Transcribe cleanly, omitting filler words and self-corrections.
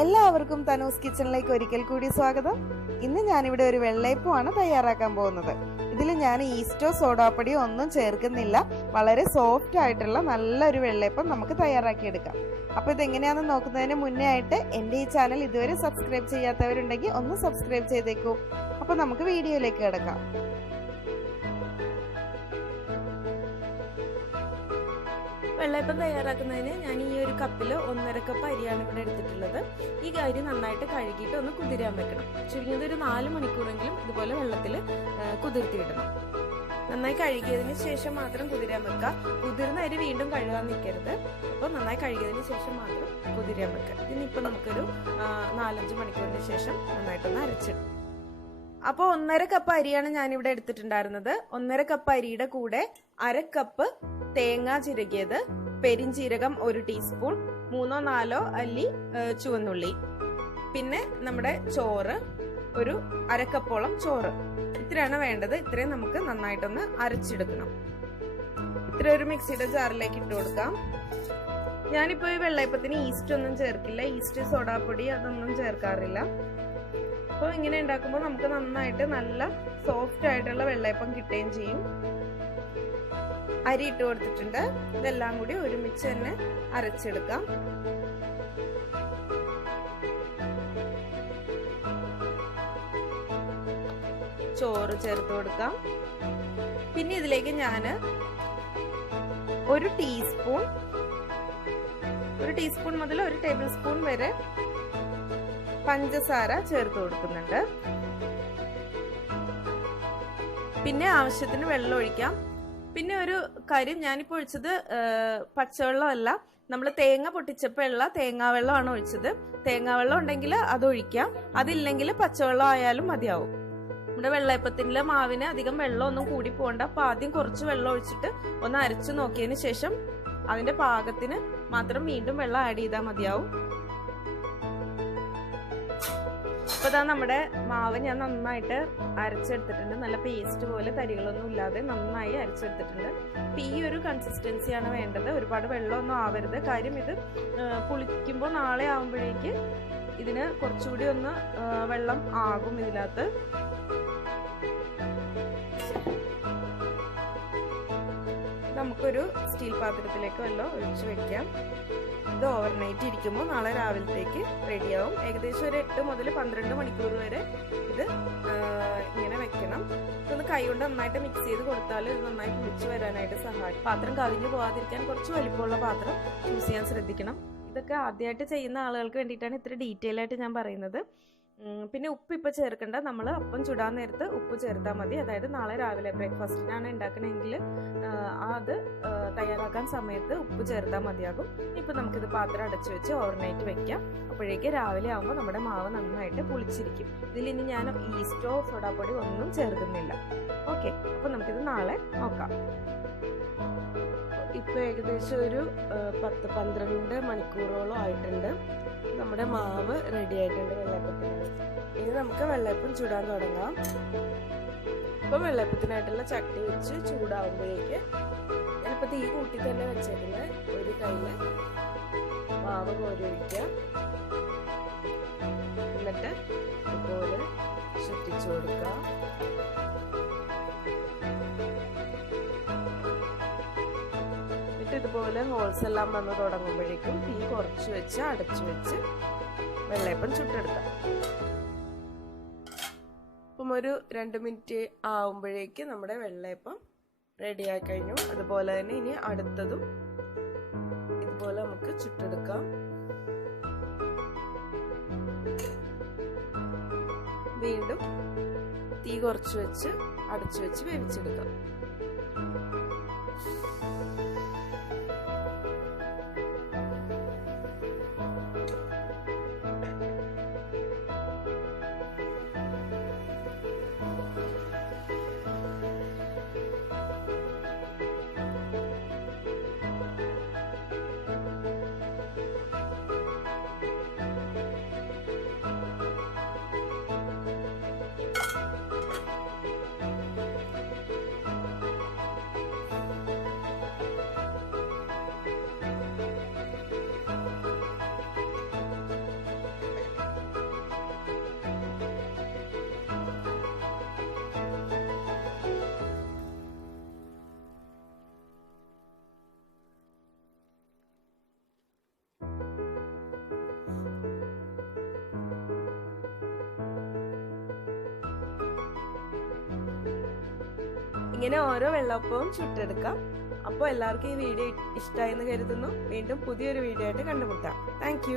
എല്ലാവർക്കും തനൂസ് കിച്ചണിലേക്ക് ഒരിക്കൽ കൂടി സ്വാഗതം. ഇന്ന് ഞാനിവിടെ ഒരു വെള്ളയപ്പമാണ് തയ്യാറാക്കാൻ പോകുന്നത്. ഇതിൽ ഞാൻ ഈസ്റ്റോ സോഡാപ്പൊടിയോ ഒന്നും ചേർക്കുന്നില്ല. വളരെ സോഫ്റ്റ് ആയിട്ടുള്ള നല്ലൊരു വെള്ളയപ്പം നമുക്ക് തയ്യാറാക്കിയെടുക്കാം. അപ്പോൾ ഇതെങ്ങനെയാണെന്ന് നോക്കുന്നതിന് മുന്നേ ആയിട്ട് എൻ്റെ ഈ ചാനൽ ഇതുവരെ സബ്സ്ക്രൈബ് ചെയ്യാത്തവരുണ്ടെങ്കിൽ ഒന്ന് സബ്സ്ക്രൈബ് ചെയ്തേക്കൂ. അപ്പോൾ നമുക്ക് വീഡിയോയിലേക്ക് കിടക്കാം. വെള്ളയപ്പം തയ്യാറാക്കുന്നതിന് ഞാൻ ഈ ഒരു കപ്പിൽ 1.5 കപ്പ് അരിയാണ് ഇവിടെ എടുത്തിട്ടുള്ളത്. ഈ അരി നന്നായിട്ട് കഴുകിയിട്ട് ഒന്ന് കുതിരാൻ വെക്കണം. ചുരുങ്ങിയത് ഒരു 4 മണിക്കൂറെങ്കിലും ഇതുപോലെ വെള്ളത്തിൽ കുതിർത്തിയിടണം. നന്നായി കഴുകിയതിന് ശേഷം മാത്രം കുതിരാൻ വെക്കുക. കുതിർന്ന അരി വീണ്ടും കഴുകാൻ നിൽക്കരുത്. അപ്പോൾ നന്നായി കഴുകിയതിന് ശേഷം മാത്രം കുതിരാൻ വെക്കുക. ഇതിനിപ്പോൾ നമുക്കൊരു 4-5 മണിക്കൂറിന് ശേഷം നന്നായിട്ടൊന്ന് അരച്ചിടും. അപ്പോൾ 1.5 കപ്പ് അരിയാണ് ഞാനിവിടെ എടുത്തിട്ടുണ്ടായിരുന്നത്. 1.5 കപ്പ് അരിയുടെ കൂടെ 1/2 കപ്പ് തേങ്ങ ചിരകിയത്, പെരിഞ്ചീരകം 1 ടീസ്പൂൺ, 3-4 അല്ലി ചുവന്നുള്ളി, പിന്നെ നമ്മുടെ ചോറ് ഒരു 1/2 കപ്പോളം ചോറ്. ഇത്രയാണ് വേണ്ടത്. ഇത്രയും നമുക്ക് നന്നായിട്ടൊന്ന് അരച്ചെടുക്കണം. ഇത്ര ഒരു മിക്സിയുടെ ജാറിലേക്ക് ഇട്ട് കൊടുക്കാം. ഞാനിപ്പോൾ ഈ വെള്ളയപ്പത്തിന് ഈസ്റ്റ് ഒന്നും ചേർക്കില്ല. ഈസ്റ്റ് സോഡാപ്പൊടി അതൊന്നും ചേർക്കാറില്ല. അപ്പോൾ ഇങ്ങനെ ഉണ്ടാക്കുമ്പോൾ നമുക്ക് നന്നായിട്ട് നല്ല സോഫ്റ്റ് ആയിട്ടുള്ള വെള്ളയപ്പം കിട്ടുകയും ചെയ്യും. അരി ഇട്ട് കൊടുത്തിട്ടുണ്ട്. ഇതെല്ലാം കൂടി ഒരുമിച്ച് തന്നെ അരച്ചെടുക്കാം. ചോറ് ചേർത്ത് കൊടുക്കാം. പിന്നെ ഇതിലേക്ക് ഞാൻ 1 ടീസ്പൂൺ മുതൽ 1 ടേബിൾ സ്പൂൺ വരെ പഞ്ചസാര ചേർത്ത് കൊടുക്കുന്നുണ്ട്. പിന്നെ ആവശ്യത്തിന് വെള്ളം ഒഴിക്കാം. പിന്നെ ഒരു കാര്യം, ഞാനിപ്പോൾ ഒഴിച്ചത് പച്ചവെള്ളമല്ല, നമ്മൾ തേങ്ങ പൊട്ടിച്ചപ്പോൾ ഉള്ള തേങ്ങാവെള്ളമാണ് ഒഴിച്ചത്. തേങ്ങാവെള്ളം ഉണ്ടെങ്കിൽ അത് ഒഴിക്കാം, അതില്ലെങ്കിൽ പച്ചവെള്ളം ആയാലും മതിയാവും. നമ്മുടെ വെള്ളയപ്പത്തിൻ്റെ മാവിന് അധികം വെള്ളം ഒന്നും കൂടി പോകണ്ട. അപ്പോൾ ആദ്യം കുറച്ച് വെള്ളം ഒഴിച്ചിട്ട് ഒന്ന് അരച്ചു നോക്കിയതിന് ശേഷം അതിൻ്റെ പാകത്തിന് മാത്രം വീണ്ടും വെള്ളം ആഡ് ചെയ്താൽ മതിയാവും. അപ്പോൾ ഇതാ നമ്മുടെ മാവ് ഞാൻ നന്നായിട്ട് അരച്ചെടുത്തിട്ടുണ്ട്. നല്ല പേസ്റ്റ് പോലെ തരികളൊന്നും ഇല്ലാതെ നന്നായി അരച്ചെടുത്തിട്ടുണ്ട്. അപ്പം ഈ ഒരു കൺസിസ്റ്റൻസിയാണ് വേണ്ടത്. ഒരുപാട് വെള്ളമൊന്നും ആവരുത്. കാര്യം ഇത് പുളിക്കുമ്പോൾ നാളെ ആകുമ്പോഴേക്ക് ഇതിന് കുറച്ചുകൂടി ഒന്ന് വെള്ളം ആകും ഇതിനകത്ത്. നമുക്കൊരു സ്റ്റീൽ പാത്രത്തിലേക്ക് വെള്ളം ഒഴിച്ച് വെക്കാം. ഇത് ഓവർനൈറ്റ് ഇരിക്കുമ്പോൾ നാളെ രാവിലത്തേക്ക് റെഡിയാവും. ഏകദേശം ഒരു 8 മുതൽ 12 മണിക്കൂർ വരെ ഇത് ഇങ്ങനെ വെക്കണം. ഇതൊന്ന് കൈ കൊണ്ട് നന്നായിട്ട് മിക്സ് ചെയ്ത് കൊടുത്താൽ ഇത് നന്നായി കുളിച്ച് വരാനായിട്ട് സഹായിക്കും. പാത്രം കവിഞ്ഞ് പോകാതിരിക്കാൻ കുറച്ച് വലിപ്പമുള്ള പാത്രം യൂസ് ചെയ്യാൻ ശ്രദ്ധിക്കണം. ഇതൊക്കെ ആദ്യമായിട്ട് ചെയ്യുന്ന ആളുകൾക്ക് വേണ്ടിയിട്ടാണ് ഇത്ര ഡീറ്റെയിൽ ആയിട്ട് ഞാൻ പറയുന്നത്. പിന്നെ ഉപ്പ് ഇപ്പോൾ ചേർക്കണ്ട. നമ്മൾ അപ്പം ചുടാൻ നേരത്ത് ഉപ്പ് ചേർത്താൽ മതി. അതായത് നാളെ രാവിലെ ബ്രേക്ക്ഫാസ്റ്റിനാണ് ഉണ്ടാക്കണമെങ്കിൽ അത് തയ്യാറാക്കാൻ സമയത്ത് ഉപ്പ് ചേർത്താൽ മതിയാകും. ഇപ്പം നമുക്കിത് പാത്രം അടച്ചു വെച്ച് ഓവർനൈറ്റ് വെക്കാം. അപ്പോഴേക്ക് രാവിലെ ആകുമ്പോൾ നമ്മുടെ മാവ് നന്നായിട്ട് പുളിച്ചിരിക്കും. ഇതിലിനി ഞാൻ ഈസ്റ്റോ സോഡാപ്പൊടി ഒന്നും ചേർക്കുന്നില്ല. ഓക്കെ, അപ്പോൾ നമുക്കിത് നാളെ നോക്കാം. ഇപ്പോൾ ഏകദേശം ഒരു 10-12 മണിക്കൂറോളം ആയിട്ടുണ്ട്. നമ്മുടെ മാവ് റെഡി ആയിട്ടുണ്ട് വെള്ളയപ്പത്തിന്. ഇനി നമുക്ക് വെള്ളയപ്പം ചൂടാൻ തുടങ്ങാം. ഇപ്പം വെള്ളയപ്പത്തിനായിട്ടുള്ള ചട്ടി വെച്ച് ചൂടാവുമ്പോഴേക്ക് ഞാനിപ്പോൾ തീ കൂട്ടി തന്നെ വെച്ചേക്കുന്ന ഒരു കയ്യിൽ മാവ് കോരി ഒഴിക്കാം. എന്നിട്ട് ഇതുപോലെ ചുറ്റിച്ചു കൊടുക്കാം. ഇതുപോലെ ഹോൾസ് എല്ലാം വന്ന് തുടങ്ങുമ്പോഴേക്കും തീ കുറച്ച് വെച്ച് അടച്ചു വെച്ച് വെള്ളയപ്പം ചുട്ടെടുക്കാം. അപ്പം ഒരു 2 മിനിറ്റ് ആവുമ്പോഴേക്ക് നമ്മുടെ വെള്ളയപ്പം റെഡിയായി കഴിഞ്ഞു. അതുപോലെ തന്നെ ഇനി അടുത്തതും ഇതുപോലെ നമുക്ക് ചുട്ടെടുക്കാം. വീണ്ടും തീ കുറച്ച് വെച്ച് അടച്ചു വെച്ച് വേവിച്ചെടുക്കാം. ഇങ്ങനെ ഓരോ വെള്ളപ്പവും ചുട്ടെടുക്കാം. അപ്പോൾ എല്ലാവർക്കും ഈ വീഡിയോ ഇഷ്ടമായെന്ന് കരുതുന്നു. വീണ്ടും പുതിയൊരു വീഡിയോ ആയിട്ട് കണ്ടുമുട്ടാം. താങ്ക്